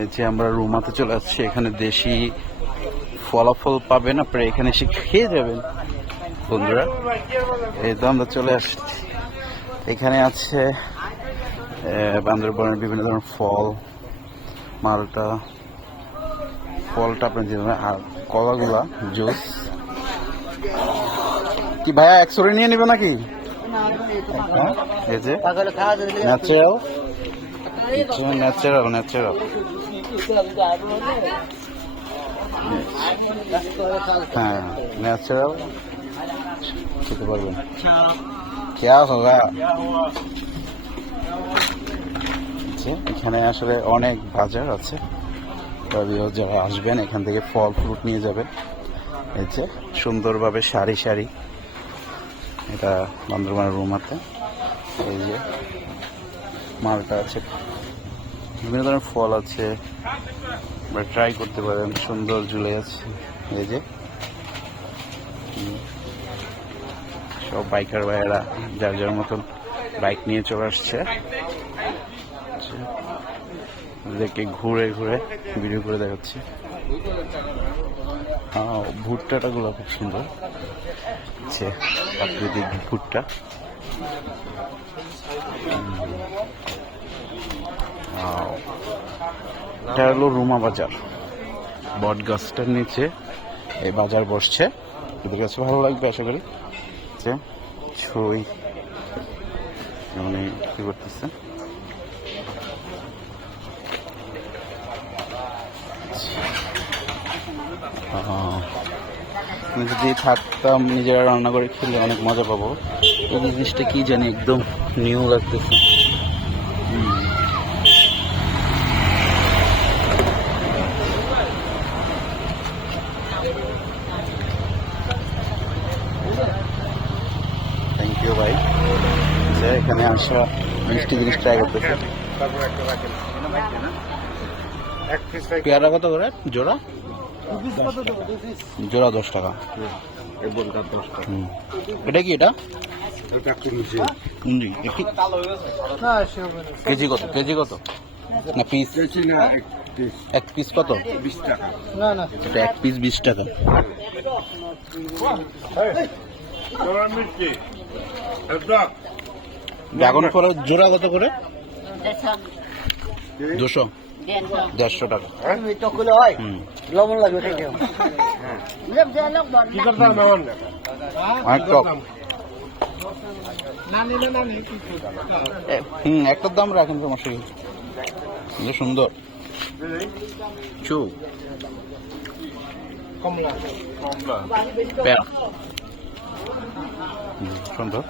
এই যে আমরা রুমাতে চলে আসছি, এখানে দেশি ফলাফল পাবেন, আপনারা এখানে এসে খেয়ে যাবেন বন্ধুরা। এই তো আমরা চলে আসছি, এখানে আছে বান্দরবনের বিভিন্ন ধরনের ফল, মালটা ফলটা আপনি দিবেন, আর কলাগুলা জুস। কি ভাইয়া একশোরে নিয়ে নিবে নাকি? এই যে ন্যাচারাল ন্যাচারাল ন্যাচারাল হ্যাঁ ন্যাচারাল খেতে পারবেন। क्या होगा? এখানে আসলে অনেক বাজার আছে, যারা আসবেন এখান থেকে ফল ফ্রুট নিয়ে যাবেন। এই যে সুন্দরভাবে সারি সারি, এটা বান্দরবানের রুমাতে। এই যে মালটা আছে, বিভিন্ন ধরনের ফল আছে, ট্রাই করতে পারেন, সুন্দর ঝুলে আছে। এই যে সব বাইকার ভাইয়েরা যার যার মতন বাইক নিয়ে চলে আসছে, দেখে ঘুরে ঘুরে ভিডিও করে দেখাচ্ছি। ভুট্টাটা গুলো খুব সুন্দর, প্রাকৃতিক ভুট্টা। এটা হলো রুমা বাজার, বট গাছটার নিচে এই বাজার বসছে। এদের কাছে ভালো লাগবে আশা করি। ছুঁই মানে কি করতেছে, যদি থাকতাম নিজেরা রান্না করে খেলে অনেক মজা পাবো। এই জিনিসটা কি জানি একদম নিউ লাগতেছে। থ্যাংক ইউ ভাই, যে এখানে আসা মিষ্টি জিনিস ট্রাই করতেছে। পেয়ারা কত করে জোড়া? জোড়া 10 টাকা। এটা কি? এটা কেজি কত? কেজি কত না পিস? এক পিস কত? 20 টাকা। এটা এক পিস 20 টাকা। ড্রাগন ফলের জোড়া কত করে? 200 150 টাকা। লবণ লাগবে একটার দাম রাখেন, সমস্যা কি? সুন্দর চু সুন্দর।